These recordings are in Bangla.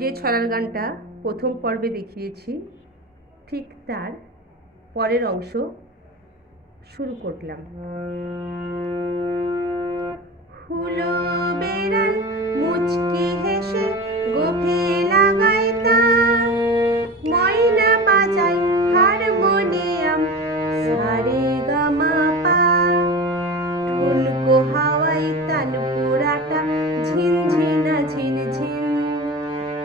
যে ছড়ার গানটা প্রথম পর্বে দেখিয়েছি ঠিক তার পরের অংশ শুরু করলাম। হুলো বেড়াল মুচকি হেসে গোফে লাগায় তার, ময়না বাজায় হারমোনিয়াম সারে গামা পা, ঠুনকো হাওয়ায় তানপুরাটা ঝিনঝিনা ঝিনঝিন,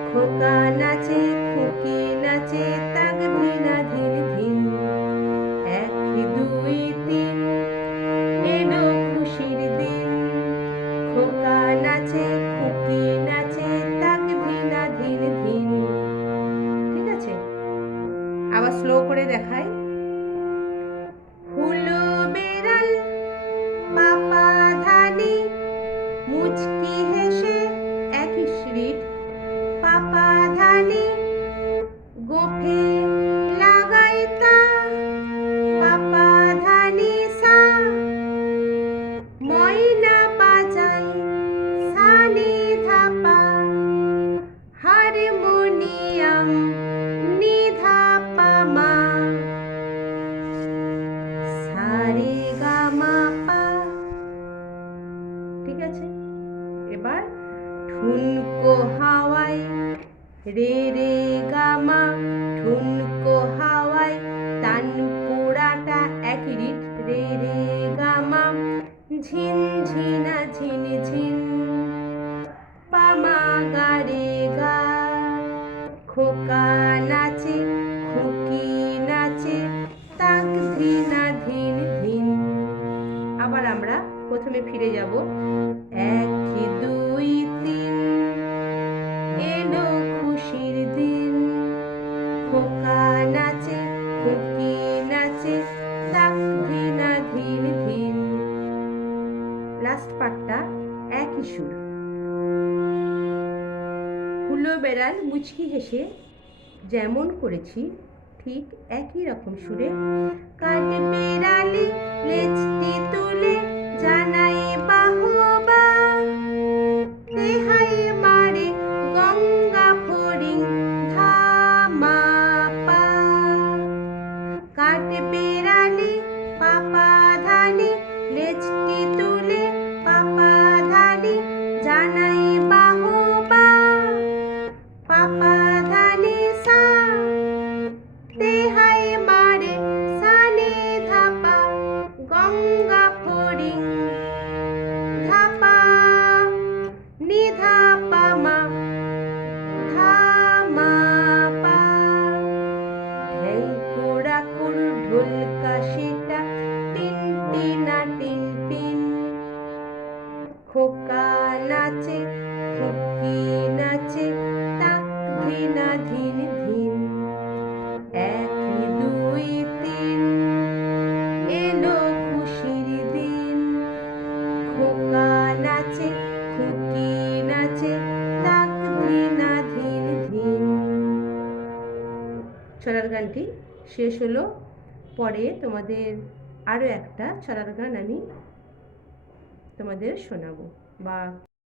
খোকা নাচে খুকি নাচে তাক ধিনা ধিন ধিন, এক দুই তিন এলো খুশির দিন, খোকা নাচে খুকি নাচে তাক ধিনা ধিন ধিন। ঠিক আছে, আবার স্লো করে দেখাই। হুলো বেড়াল পাপা ধানি মুচকি হেসে, একই শ্রীট, পাপা ধানি গোফে লাগাই তা, পাপা ধানি সা, ময়না বাজায় সানি ধাপা, হারমোনিয়াম নিধা পামা সারে গামা পা। ঠিক আছে, এবার ঠুনকো হাওয়ায় রে রে গামা, ঠুনকো হাওয়ায় তানপুরাটা একই রিট, রে রে গামা ঝিনঝিনা ঝিনঝিন, পামা গা রে গা, খোকা নাচে খুকি নাচে তাক ধিনা ধিন ধিন। আবার আমরা প্রথমে ফিরে যাব। এক দুই তিন এলো খুশির দিন, খোকা নাচে খুকি নাচে তাক ধিনা ধিন ধিন। লাস্ট পার্টটা একই সুর। হুলো বেড়াল মুচকি হেসে যেমন করেছি ঠিক একই রকম সুরে, কাঠ বেড়ালে লেজটি তুলে জানাই বাহবা, তেহাই মারে গঙ্গা ফড়িং ধামা পা, কাঠ বেড়ালে পাপা ধানি লেজটি তুলে, পাপা ধানি জানাই বাহবা, পাপা ধানি সা, তেহাই মারে সানি ধাপা, গঙ্গা ফড়িং ধাপা নিধা পামা ধামা পা, ঢেঙ্কুড়াকুর ঢোলকা সেটা টিন টিনা টিন টিন, খোকা নাচে খুকি নাচে তাক ধিনা ধিন ধিন, এক দুই তিন এলো খুশির দিন, খোকা নাচে খুকি নাচে তাক ধিনা ধিন ধিন। ছড়ার গানটি শেষ হলো। পরে তোমাদের আরও একটা ছড়ার গান আমি তোমাদের শোনাবো বা